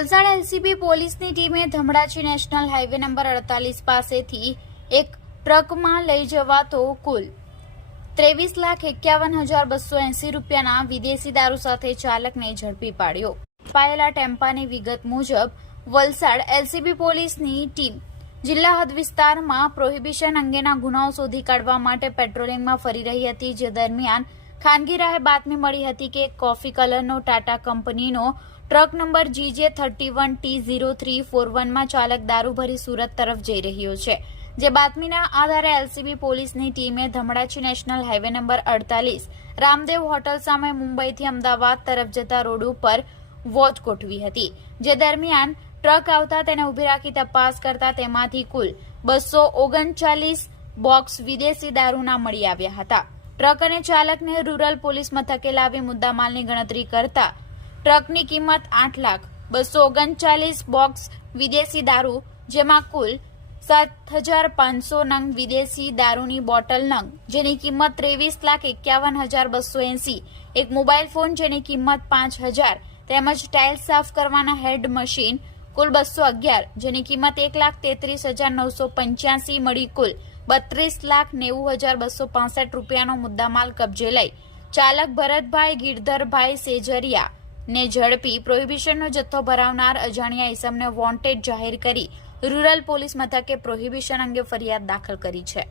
Valsad LCB પોલીસની ટીમે Dhamdachi national highway number 48 પાસેથી એક ટ્રકમાં લઈ જવાતો કુલ 23,51,280 રૂપિયાના વિદેશી દારૂ સાથે ચાલકને ઝડપી પાડ્યો. પાયેલા ટેમ્પાની વિગત મુજબ વલસાડ એલસીબી પોલીસની ટીમ જિલ્લા હદ વિસ્તારમાં પ્રોહિબિશન અંગેના ગુનાઓ શોધી કાઢવા માટે પેટ્રોલિંગમાં ફરી રહી હતી. જે દરમિયાન ખાનગી રાહે બાતમી મળી હતી કે કોફી કલરનો ટાટા કંપનીનો ટ્રક નંબર GJ31T0341 માં ચાલક દારૂ ભરી સુરત તરફ જઈ રહ્યો છે. જે બાતમીના આધારે એલસીબી પોલીસની ટીમે Dhamdachi national highway number 48 Ramdev hotel સામે મુંબઈથી અમદાવાદ તરફ જતા રોડ ઉપર વોચ ગોઠવી હતી. જે દરમિયાન ટ્રક આવતા તેને ઉભી રાખી તપાસ કરતા તેમાંથી કુલ 239 બોક્સ વિદેશી દારૂના મળી આવ્યા હતા. ટ્રક અને ચાલકને રૂરલ પોલીસ મથકે લાવી મુદ્દામાલની ગણતરી કરતા ટ્રકની કિંમત 8,239 બોક્સ વિદેશી દારૂ, જેમાં કુલ 7,500 નંગ વિદેશી દારૂની બોટલ નંગ જેની કિંમત 23,51,280, એક મોબાઈલ ફોન જેની કિંમત 5,000 તેમજ ટાઇલ્સ સાફ કરવાના હેડ મશીન કુલ 211 જેની કિંમત 1,33,985 મળી કુલ 32,90,265 રૂપિયાનો મુદ્દામાલ કબજે લઈ ચાલક ભરતભાઈ ગિરધરભાઈ સેજરિયા ને ઝડપી પ્રોહિબિશનનો જથ્થો ભરાવનાર અજાણ્યા ઇસમને વોન્ટેડ જાહેર કરી રૂરલ પોલીસ મથકે પ્રોહિબિશન અંગે ફરિયાદ દાખલ કરી છે.